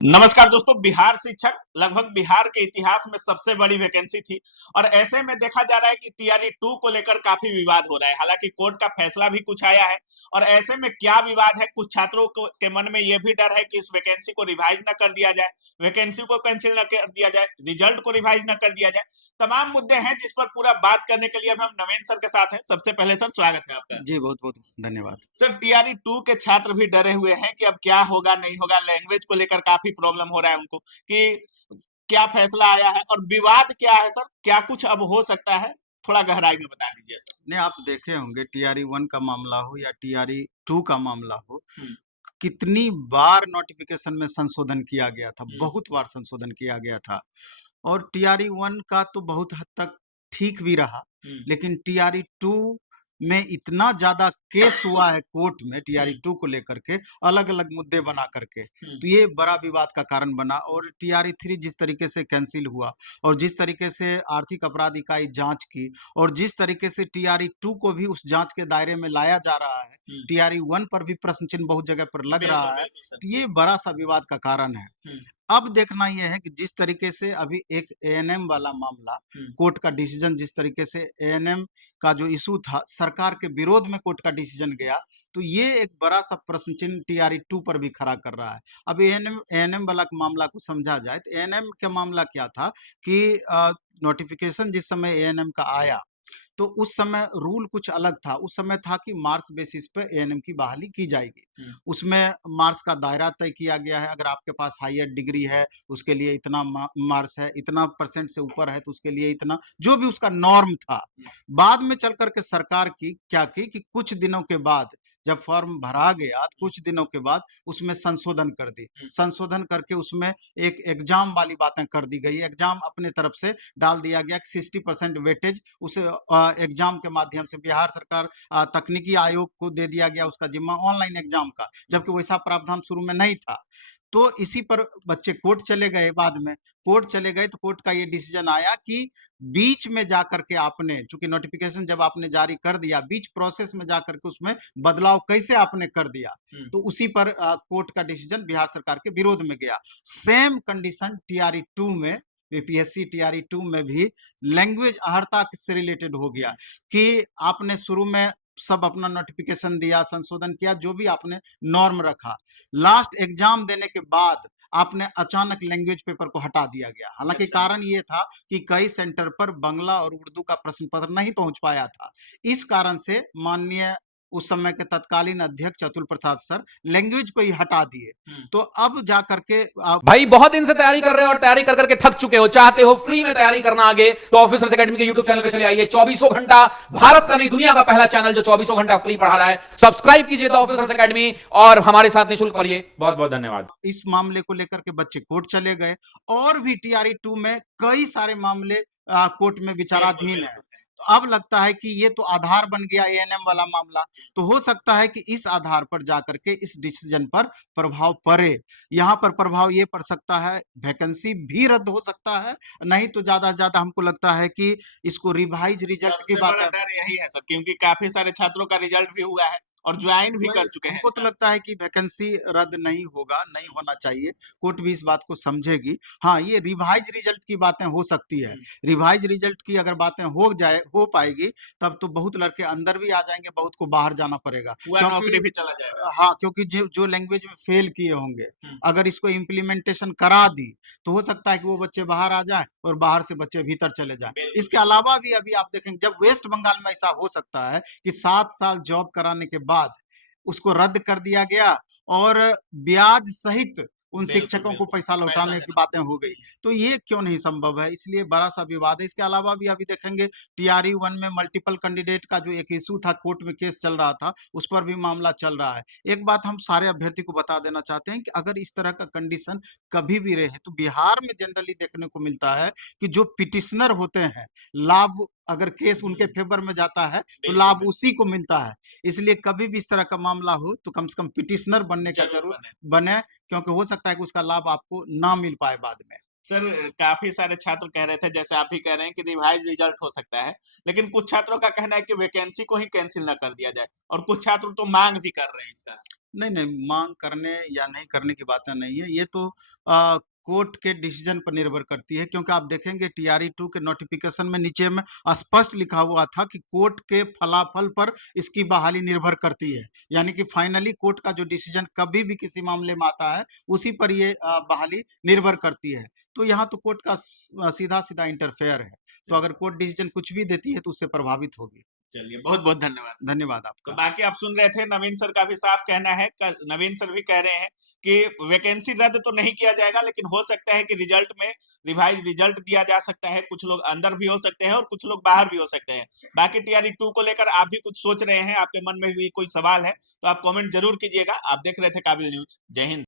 नमस्कार दोस्तों। बिहार शिक्षक लगभग बिहार के इतिहास में सबसे बड़ी वैकेंसी थी और ऐसे में देखा जा रहा है कि टीआरई 2 को लेकर काफी विवाद हो रहा है। हालांकि कोर्ट का फैसला भी कुछ आया है और ऐसे में क्या विवाद है, कुछ छात्रों को के मन में यह भी डर है कि इस वैकेंसी को रिवाइज न कर दिया जाए, वैकेंसी को कैंसिल न कर दिया जाए, रिजल्ट को रिवाइज न कर दिया जाए। तमाम मुद्दे हैं जिस पर पूरा बात करने के लिए अब हम नवीन सर के साथ हैं। सबसे पहले सर, स्वागत है आपका। जी, बहुत-बहुत धन्यवाद। सर, टीआरई 2 के छात्र भी डरे हुए हैं कि अब क्या होगा नहीं होगा, लैंग्वेज को लेकर काफी प्रॉब्लम हो रहा है उनको कि क्या फैसला आया है और विवाद क्या है सर, क्या कुछ अब हो सकता है, थोड़ा गहराई में बता दीजिए सर। नहीं, आप देखे होंगे टीआरई 1 का मामला हो या टीआरई 2 का मामला हो, हम्म, कितनी बार नोटिफ़िकेशन में संशोधन किया गया था, हम्म, बहुत बार संशोधन किया गया था। और टीआरई 1 का तो बहुत हद तक ठीक भी रहा, हम्म, लेकिन टीआरई 2 में इतना ज़्यादा केस हुआ है कोर्ट में टीआरई हम्म, 2 को लेकर के, अलग-अलग मुद्दे बना करके, हम्म, तो ये बड़ा विवाद का कारण बना। और टीआरई 3 जिस तरीके से कैंसल हुआ और जिस तरीके से आर्थिक अपराध इकाई जाँच की और जिस तरीके से टीआरई 2 को भी उस जाँच के दायरे में लाया जा रहा है, हम्म, टीआरई 1 पर भी प्रश्न चिन्ह बहुत जगह पर लग बिल्कुल रहा है, बिल्कुल सर। तो ये बड़ा-सा विवाद का कारण है। हम्म, अब देखना ये है कि जिस तरीके से अभी एक एएनएम वाला मामला, हम्म, कोर्ट का डिसीजन जिस तरीके से एएनएम का जो इश्यू था, सरकार के विरोध में कोर्ट का डिसीजन गया, तो ये एक बड़ा-सा प्रश्न चिन्ह टीआरई 2 पर भी खड़ा कर रहा है। अब एएनएम एएनएम वाला मामला को समझा जाए, तो एएनएम का मामला क्या था कि नोटिफ़िकेशन जिस समय एएनएम का आया, तो उस समय रूल कुछ अलग था। उस समय था कि मार्क्स बेसिस पे एएनएम की बहाली की जाएगी। हम्म, उसमें मार्क्स का दायरा तय किया गया है, अगर आपके पास हायर डिग्री है, उसके लिए इतना मार्क्स है, इतना परसेंट से ऊपर है, तो उसके लिए इतना, जो भी उसका नॉर्म था। बाद में चल कर के सरकार की क्या की कि कुछ दिनों के बाद जब फॉर्म भरा गया, तो कुछ दिनों के बाद उसमें संशोधन कर दी। हम्म, संशोधन करके उसमें एक एग्ज़ाम वाली बातें कर दी गई। एग्ज़ाम अपने तरफ से डाल दिया गया कि 60% वेटेज उस एग्ज़ाम के माध्यम से बिहार सरकार तकनीकी आयोग को दे दिया गया उसका ज़िम्मा ऑनलाइन एग्ज़ाम का, जबकि वैसा प्रावधान शुरू में नहीं था। तो इसी पर बच्चे कोर्ट चले गए बाद में। कोर्ट चले गए तो कोर्ट का ये डिसीज़न आया कि बीच में जाकर के आपने, चूँकि नोटिफ़िकेशन जब आपने जारी कर दिया, बीच प्रोसेस में जाकर के उसमें बदलाव कैसे आपने कर दिया? हम्म, तो उसी पर कोर्ट का डिसीज़न बिहार सरकार के विरोध में गया। सेम कंडीशन टीआरई 2 में, बीपीएससी टीआरई 2 में भी लैंग्वेज अहर्ता से रिलेटेड हो गया हम्म, कि आपने शुरू में सब अपना नोटिफ़िकेशन दिया, संशोधन किया, जो भी आपने नॉर्म रखा। लास्ट एग्ज़ाम देने के बाद आपने अचानक लैंग्वेज पेपर को हटा दिया गया। हालाँकि अच्छा। कारण ये था कि कई सेंटर पर बांग्ला और उर्दू का प्रश्न पत्र नहीं पहुँच पाया था। इस कारण से माननीय उस समय के तत्कालीन अध्यक्ष अतुल प्रसाद सर लैंग्वेज को ही हटा दिए। हम्म, तो अब जा करके भाई बहुत दिन से तैयारी कर रहे हो और तैयारी कर करके थक चुके हो, चाहते हो फ्री में तैयारी करना आगे, तो ऑफिसर्स एकेडमी के यूट्यूब चैनल पे चले आइए। 2400 घंटा भारत का नहीं दुनिया का पहला चैनल जो 2400 घंटा फ्री पढ़ा रहा है। सब्सक्राइब कीजिए द ऑफिसर्स एकेडमी और हमारे साथ निःशुल्क पढ़िए। बहुत बहुत धन्यवाद। इस मामले को लेकर के बच्चे कोर्ट चले गए और भी टीआरई 2 में कई सारे मामले कोर्ट में बिल्कुल विचाराधीन है। बिल्कुल। तो अब लगता है कि ये तो आधार बन गया एएनएम वाला मामला, तो हो सकता है कि इस आधार पर जाकर के इस डिसीजन पर प्रभाव पड़े। यहाँ पर प्रभाव ये पड़ सकता है, वैकेंसी भी रद्द हो सकता है, नहीं तो ज़्यादा से ज़्यादा हमको लगता है कि इसको रिवाइज़ रिजल्ट की सबसे बात बड़ा है। डर यही है सर, क्योंकि काफी सारे छात्रों का रिजल्ट भी हुआ है और ज्वाइन भी वही कर चुके हैं हमको तो सर। लगता है कि वैकेंसी रद्द नहीं होगा, नहीं होना चाहिए। कोर्ट भी इस बात को समझेगी। हाँ, ये रिवाइज़ रिजल्ट की बातें हो सकती है। हम्म, रिवाइज़ रिजल्ट की अगर बातें हो पाएगी, तब तो बहुत लड़के अंदर भी आ जाएँगे, बहुत को बाहर जाना पड़ेगा। हुआ क्योंकि नौकरी भी चला जाएगा। हाँ, क्योंकि जो जो लैंग्वेज में फेल किए होंगे, हम्म, अगर इसको इम्प्लीमेंटेशन करा दी, तो हो सकता है कि वो बच्चे बाहर आ जाएँ और बाहर से बच्चे भीतर चले जाएँ। बिल्कुल इसके बिल्कुल। अलावा भी अभी आप देखेंगे, जब वेस्ट बंगाल में ऐसा हो सकता है कि 7 साल जॉब कराने के बाद उसको रद्द कर दिया गया और ब्याज सहित उन बिल्कुल शिक्षकों को बिल्कुल, पैसा पैसा लौटाने की देना बातें पड़ता हो है। गई। तो ये क्यों नहीं संभव है? इसलिए बड़ा-सा विवाद है। इसके अलावा भी अभी देखेंगे टीआरई 1 में मल्टीपल कैंडिडेट का जो एक इश्यू था, कोर्ट में केस चल रहा था, उस पर भी मामला चल रहा है। एक बात हम सारे अभ्यर्थी को बता देना चाहते हैं कि अगर इस तरह का कंडीशन कभी भी रहे, तो बिहार में जनरली देखने को मिलता है कि जो पिटिशनर होते हैं, लाभ अगर केस उनके हम्म, फेवर में जाता है, तो बिल्कुल लाभ बिल्कुल। उसी को मिलता है। इसलिए कभी भी इस तरह का मामला हो तो कम से कम पिटिशनर बनने का जरूर ज़रूर बने। बने, क्योंकि हो सकता है कि उसका लाभ आपको ना मिल पाए बाद में। सर, काफी सारे छात्र कह रहे थे, जैसे आप भी कह रहे हैं कि रिवाइज रिजल्ट हो सकता है, लेकिन कुछ छात्रों का कहना है कि वैकेंसी को ही कैंसिल ना कर दिया जाए और कुछ छात्र तो मांग भी कर रहे हैं इसका। नहीं, नहीं, माँग करने या नहीं करने की बातें नहीं है। ये तो कोर्ट के डिसीज़न पर निर्भर करती है, क्योंकि आप देखेंगे टीआरई 2 के नोटिफ़िकेशन में नीचे में स्पष्ट लिखा हुआ था कि कोर्ट के फलाफल पर इसकी बहाली निर्भर करती है। यानी कि फाइनली कोर्ट का जो डिसीज़न कभी भी किसी मामले में आता है, उसी पर ये बहाली निर्भर करती है। तो यहाँ तो कोर्ट का सीधा-सीधा इंटरफेयर है। तो अगर कोर्ट डिसीज़न कुछ भी देती है, तो उससे प्रभावित होगी। चलिए, बहुत-बहुत धन्यवाद सर। धन्यवाद तो आपका। बाकी आप सुन रहे थे, नवीन सर का भी साफ कहना है, नवीन सर भी कह रहे हैं कि वैकेंसी रद्द तो नहीं किया जाएगा, लेकिन हो सकता है कि रिजल्ट में रिवाइज रिजल्ट दिया जा सकता है। कुछ लोग अंदर भी हो सकते हैं और कुछ लोग बाहर भी हो सकते हैं। बाकी टीआरई 2 को लेकर आप भी कुछ सोच रहे हैं, आपके मन में भी कोई सवाल है, तो आप कमेंट जरूर कीजिएगा। आप देख रहे थे काबिल न्यूज़। जय हिंद।